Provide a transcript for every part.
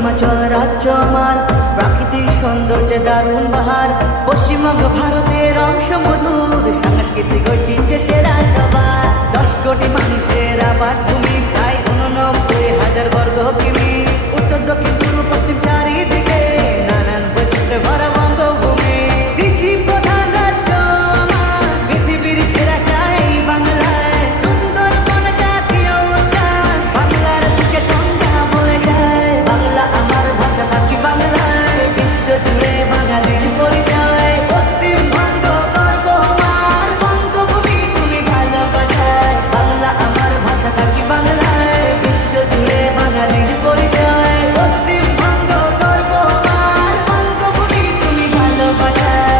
হিমাচল রাজ্য আমার, প্রাকৃতিক সৌন্দর্যে দারুণ বাহার। পশ্চিমবঙ্গ ভারতের অংশ মধুর, সাংস্কৃতিক ঐতিহ্যে সেরা সবার। 10 কোটি মানুষের আবাস ভূমি, প্রায় 89,000 বর্গ কিমি। উত্তর দক্ষিণ পূর্ব পশ্চিম চারিদিকে নানান বৈচিত্র্যে ভরা বঙ্গভূমি। কৃষি প্রধান রাজ্য আমার, পৃথিবীর সেরা চাই বাংলায়। সুন্দর বন জাতীয় উদ্যান, বাংলার বুকে গঙ্গা বয়ে যায়। বাংলা আমার ভাষা থাকি বাংলায়, বিশ্ব জুড়ে বাঙালির পরিচয়। পশ্চিমবঙ্গ গর্ব আমার, বঙ্গভূমি তুমি ভালোবাসায়। বাংলা আমার ভাষা থাকি বাংলায়, বিশ্ব জুড়ে বাঙালির পরিচয়। পশ্চিমবঙ্গ গর্ব আমার, বঙ্গভূমি তুমি ভালোবাসায়।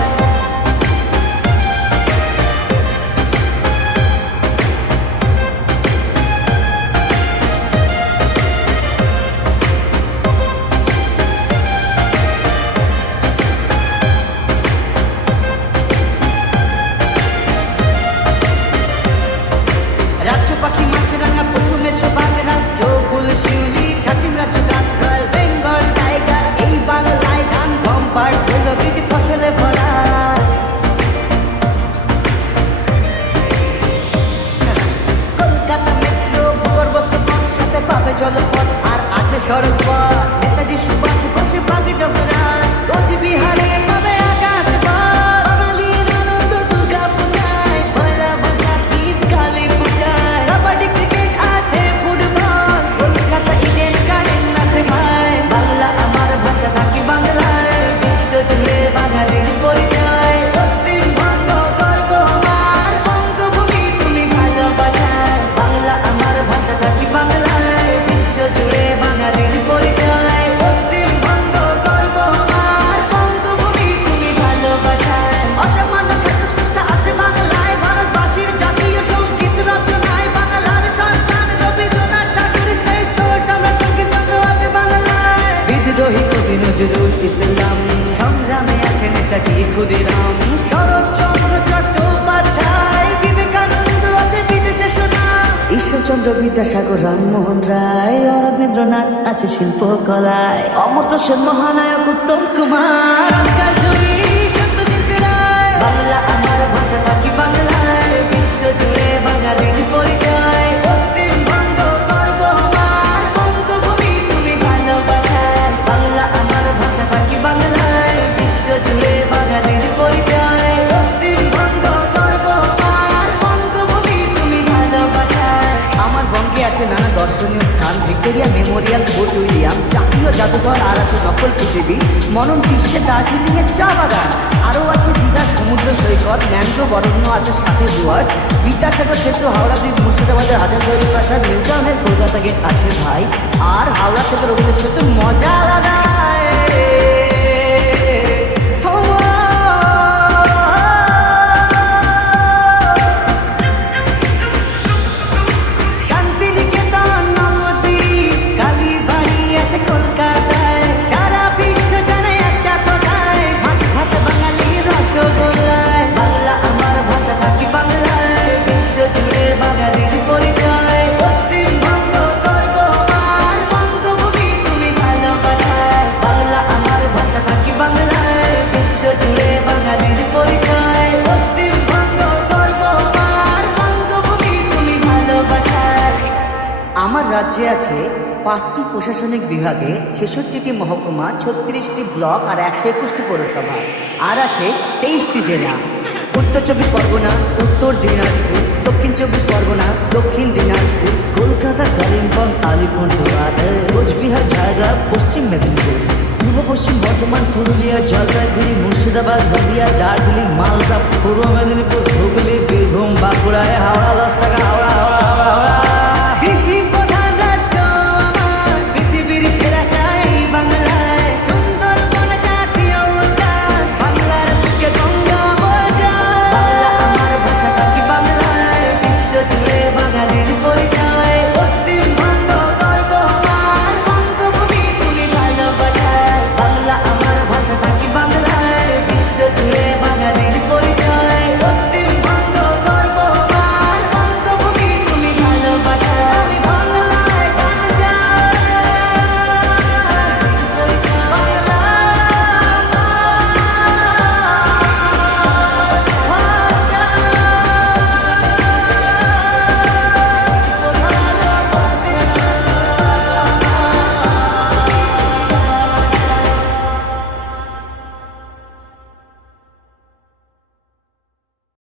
রাজ্য পাখি মাছরাঙা পশু মেছো বাঘ রাজ্য, ফুল শিউলি ছাতিম রাজ্য গাছ রয়্যাল বেঙ্গল টাইগার। এই বাংলায় ধান গম পাট তৈলবীজ ফসলে ভরা। কলকাতা মেট্রো ভূগর্ভস্থ পথ, সাথে পাবে জলপথ আর আছে সড়ক পথ। নেতাজি সুভাষ বসে বাগডোগরা, কোচবিহারে পাবে আকাশ পথ। বাঙালির আনন্দ দুর্গা পূজায়, পয়লা বৈশাখ ঈদ কালী পূজায়। কাবাডি ক্রিকেট আছে ফুটবল, কলকাতা ইডেন গার্ডেন আছে ভাই। বাংলা আমার ভাষা থাকি বাংলায়, বিশ্ব জুড়ে বাঙালির পরিচয়। পশ্চিমবঙ্গ গর্ব আমার, বঙ্গভূমি তুমি ভালোবাসায়। বাংলা আমার ভাষা থাকি বাংলায়, বিশ্ব জুড়ে বাঙালির পরিচয়। পশ্চিমবঙ্গ গর্ব আমার, বঙ্গভূমি তুমি ভালোবাসায়। অসামান্য স্রষ্টা আছে বাংলায়, ভারতবাসীর জাতীয় সঙ্গীত রচনায়। বাংলার সন্তান রবীন্দ্রনাথ ঠাকুরের সাহিত্য সম্রাট বঙ্কিমচন্দ্র আছে বাংলায়। বিদ্রোহী কবি নজরুল ইসলাম, সংগ্রামে আছে নেতাজি ক্ষুদিরাম। শরৎচন্দ্র চট্টোপাধ্যায়, বিবেকানন্দ আছে বিদেশে শোনা। ঈশ্বরচন্দ্র বিদ্যাসাগর, রামমোহন রায়, রবীন্দ্রনাথ আছে শিল্পকলায়। অমর্ত্য সেন, মহানায়ক উত্তম কুমার, অস্কার জয়ী সত্যজিৎ রায়। বাংলা আমার ভাষা থাকি বাংলায়, বিশ্ব জুড়ে বাঙালির পরিচয়। পশ্চিমবঙ্গ গর্ব আমার, বঙ্গভূমি তুমি ভালোবাসায়। বাংলা আমার ভাষা থাকি বাংলায়, বিশ্ব জুড়ে বাঙালির পরিচয়। পশ্চিমবঙ্গ গর্ব আমার, বঙ্গভূমি তুমি ভালোবাসায়। আমার বঙ্গে আছে নানা দর্শনীয় স্থান, ভিক্টোরিয়া মেমোরিয়াল, ফোর্ট উইলিয়াম, জাতীয় জাদুঘর, আর আছে নকল পৃথিবী, মনন গ্রীষ্মে দার্জিলিং এর চা বাগান। আরও আছে দীঘা সমুদ্র সৈকত, ম্যানগ্রোভ অরণ্য আছে সাথে ডুয়ার্স, বিদ্যাসাগর সেতু, হাওড়া ব্রিজ, মুর্শিদাবাদের হাজারদুয়ারি প্রাসাদ, নিউ টাউনের কলকাতা গেট আছে ভাই। আর হাওড়া থেকে রবীন্দ্র সেতু মজা আলাদা। শান্তিনিকেতন, নবদ্বীপ, কালীবাড়ি আছে কলকাতায়। সারা বিশ্ব জানে একটা কথায়, মাছ ভাত বাঙালির রসগোল্লায়। বাংলা আমার ভাষা থাকি বাংলায়, বিশ্ব জুড়ে বাঙালির পরিচয়। পশ্চিমবঙ্গ গর্ব আমার, বঙ্গভূমি তুমি ভালোবাসায়। বাংলা আমার ভাষা থাকি বাংলায়, বিশ্ব জুড়ে বাঙালির পরিচয়। পশ্চিমবঙ্গ গর্ব আমার, বঙ্গভূমি তুমি ভালোবাসায়। আমার রাজ্যে আছে 5টি প্রশাসনিক বিভাগে, 66টি মহকুমা, 36টি ব্লক আর 121টি পৌরসভা। আর আছে 23টি জেলা। উত্তর 24 পরগনা, উত্তর দিনাজপুর, দক্ষিণ 24 পরগনা, দক্ষিণ দিনাজপুর, কলকাতা, কালিম্পং, আলিপুরদুয়ার, কোচবিহার, ঝাড়গ্রাম, পশ্চিম মেদিনীপুর, পূর্ব পশ্চিম বর্ধমান, পুরুলিয়া, জলপাইগুড়ি, মুর্শিদাবাদ, নদিয়া, দার্জিলিং, মালদা, পূর্ব মেদিনীপুর, হুগলি, বীরভূম, বাঁকুড়ায়, হাওড়া,